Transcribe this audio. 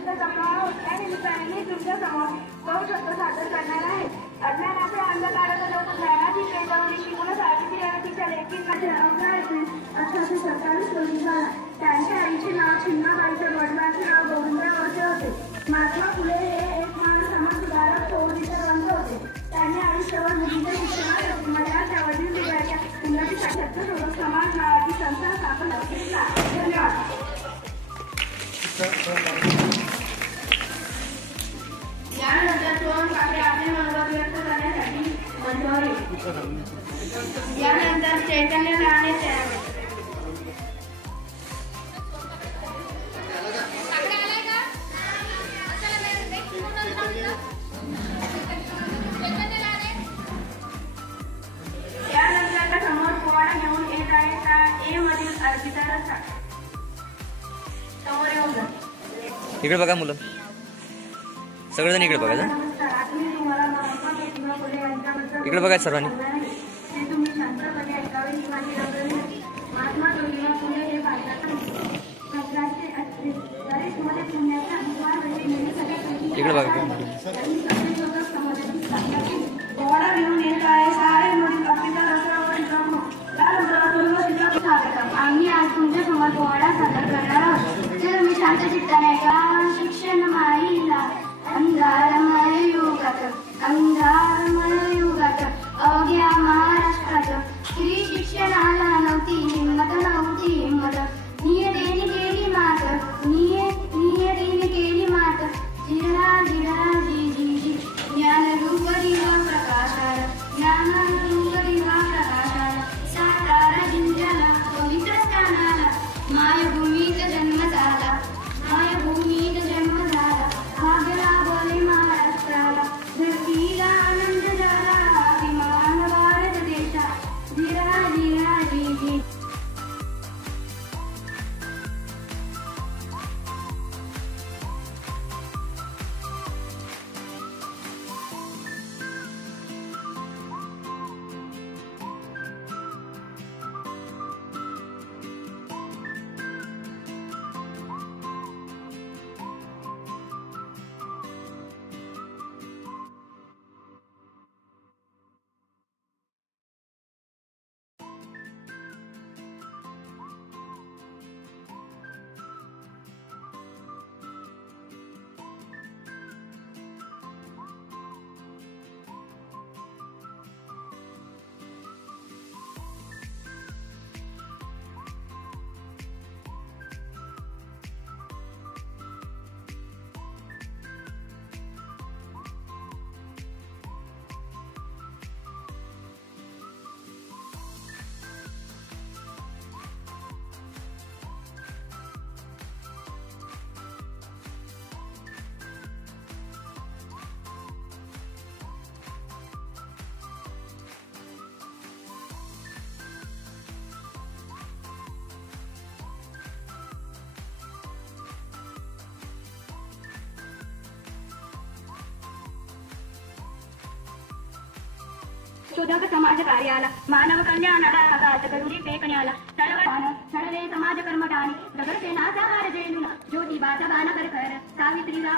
प्रसिद्ध समारोह या निमित्ताने मी तुमच्या समोर 2 शब्द सादर करणार आहे. अज्ञानाच्या अंधकाराचा लोक ज्ञानाची चेतवणी शिकून सावित्री आणि तिच्या लेखींमध्ये अवघड 1847 रोजी झाला. त्यांच्या आईचे नाव छिन्नाबाईचे वडिलांचे नाव गोविंदराव असे होते. महात्मा फुले हे एक महान समाजसुधारक चळवळीचे ग्रंथ होते. त्यांनी आयुष्यभर मुलींच्या शिक्षणासाठी महिलांच्या वडील पिढ्याच्या उन्नतीसाठी समाज नावाची संस्था स्थापन केली. धन्यवाद. यानंतर दोन काके आपले मनोगत व्यक्त करण्यासाठी मंचावर येतील. यानंतर चैतन्य राणे यानंतर समोर पोवाडा घेऊन येत आहे का ए मधील अर्पिता रसाळ समोर येऊन जा. इकडे बघा मुलं सगळेजण इकडे बघा. इकडे बघा सर्वांनी. तुम्ही शांतपणे ऐकावे ही माझी विनंती. महात्मा ज्योतिबा फुले हे भारतातील नगराचे असते तरी तुम्हाला पुण्याच्या इकडे बघा. पोवाडा घेऊन येत आहे शाळेमधील अर्पिता रसाळ आम्ही आज तुमच्या समोर पोवाडा सादर करणार आहोत. तर तुम्ही शांत चित्ताने ऐका. शिक्षण माईला अंधारमय युगात अंधारमय युगात अवघ्या महाराष्ट्रात स्त्री शिक्षणाला नव्हती हिंमत नव्हती हिंमत. नियतीने केली मात नियतीने केली मात. जिरा जिरा जी जी जी ज्ञान रूप दिवा प्रकाशाला ज्ञान रूप दिवा प्रकाशाला सातारा जिल्ह्याला पवित्र स्थानाला मायभूमीत जन्म झाला मायभूमीत जन्म झाला. भाग्य लाभले महाराष्ट्राला धरतीला आनंद झाला अभिमान भारत देशा. जिरा जिरा जी जी शोधक समाज कार्याला मानव कल्याणाला जगदुरी पेकण्याला सर्वे समाज कर्मठाणी दगड सेनाचा हार जेलून ज्योतिबाचा बाण कर सावित्रीला